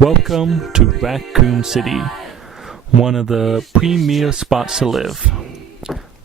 Welcome to Raccoon City, one of the premier spots to live.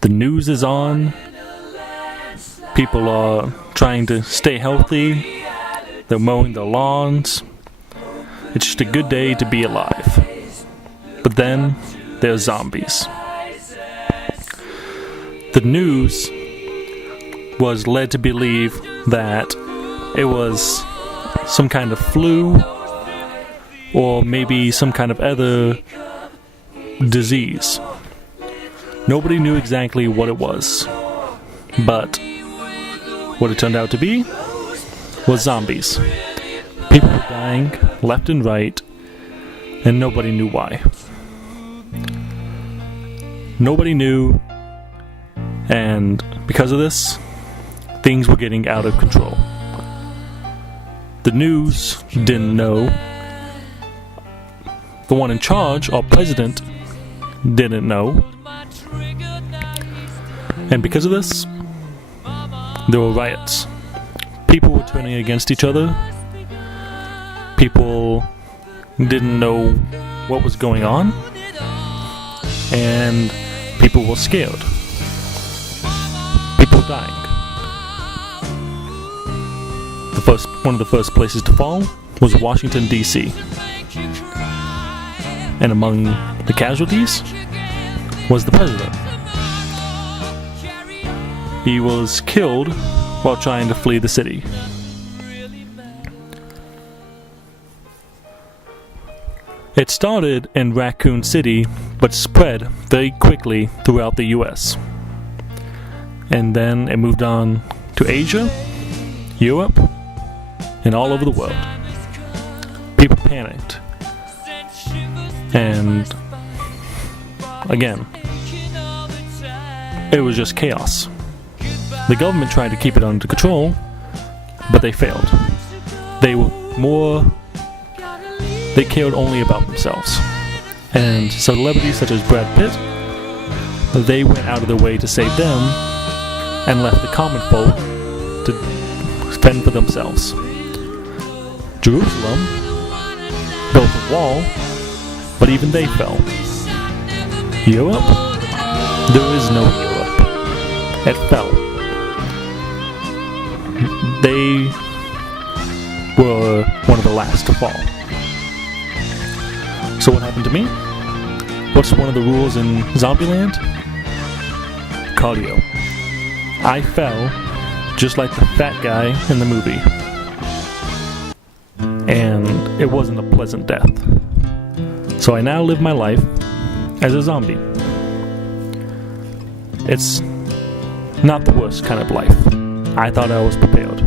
The news is on. People are trying to stay healthy. They're mowing their lawns. It's just a good day to be alive. But then there's zombies. The news was led to believe that it was some kind of flu or maybe some kind of other disease. Nobody knew exactly what it was, but what it turned out to be was zombies. People were dying left and right, and nobody knew why. Nobody knew, and because of this, things were getting out of control. The news didn't know. The one in charge, our president, didn't know. And because of this, there were riots. People were turning against each other. People didn't know what was going on. And people were scared. People were dying. One of the first places to fall was Washington, D.C. And among the casualties was the president. He was killed while trying to flee the city. It started in Raccoon City, but spread very quickly throughout the US. And then it moved on to Asia, Europe, and all over the world. People panicked. And again, it was just chaos. The government tried to keep it under control, but they failed. They cared only about themselves. And celebrities such as Brad Pitt, they went out of their way to save them and left the common folk to fend for themselves. Jerusalem built a wall, but even they fell. Europe? There is no Europe. It fell. They were one of the last to fall. So what happened to me? What's one of the rules in Zombieland? Cardio. I fell just like the fat guy in the movie. And it wasn't a pleasant death. So I now live my life as a zombie. It's not the worst kind of life. I thought I was prepared.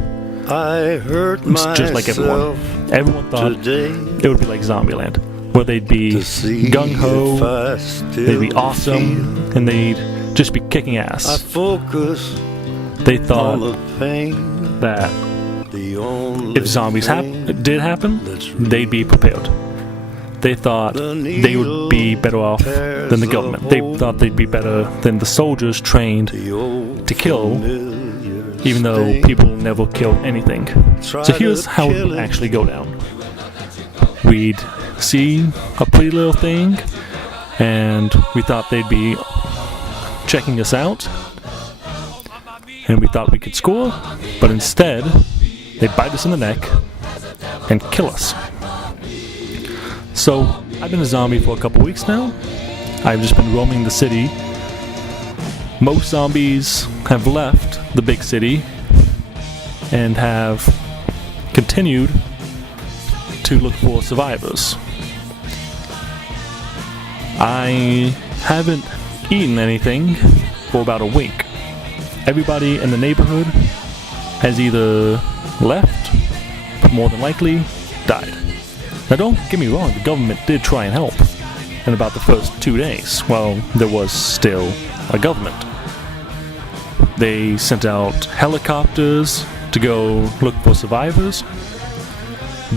I hurt myself just like everyone. Everyone thought it would be like Zombieland, where they'd be gung-ho, they'd be awesome, and they'd just be kicking ass. They thought that if zombies did happen, they'd be prepared. They thought they would be better off than the government. They thought they'd be better than the soldiers trained to kill, even though people never killed anything. So here's how it would actually go down. We'd see a pretty little thing, and we thought they'd be checking us out, and we thought we could score, but instead, they'd bite us in the neck and kill us. So, I've been a zombie for a couple weeks now. I've just been roaming the city. Most zombies have left the big city and have continued to look for survivors. I haven't eaten anything for about a week. Everybody in the neighborhood has either left, but more than likely died. Now don't get me wrong, the government did try and help in about the first 2 days while there was still a government. They sent out helicopters to go look for survivors,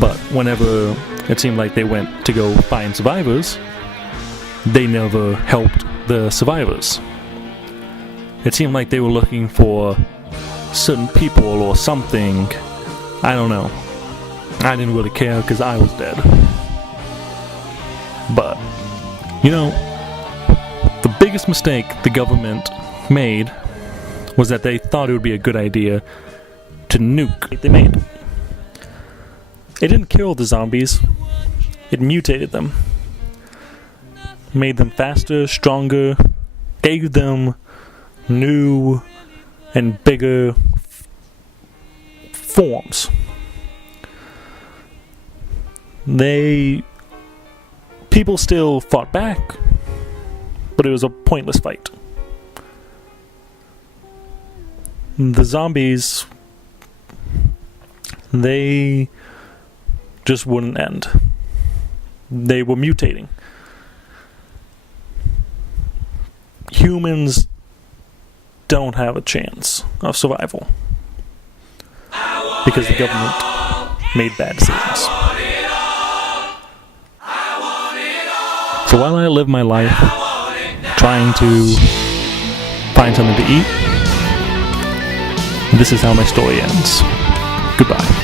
but whenever it seemed like they went to go find survivors, they never helped the survivors. It seemed like they were looking for certain people or something. I don't know. I didn't really care because I was dead. But, you know, the biggest mistake the government made was that they thought it would be a good idea to nuke. They made. It didn't kill the zombies. It mutated them. Made them faster, stronger, gave them new and bigger forms. People still fought back, but it was a pointless fight. The zombies, they just wouldn't end. They were mutating. Humans don't have a chance of survival because the government made bad decisions. So while I live my life trying to find something to eat, this is how my story ends. Goodbye.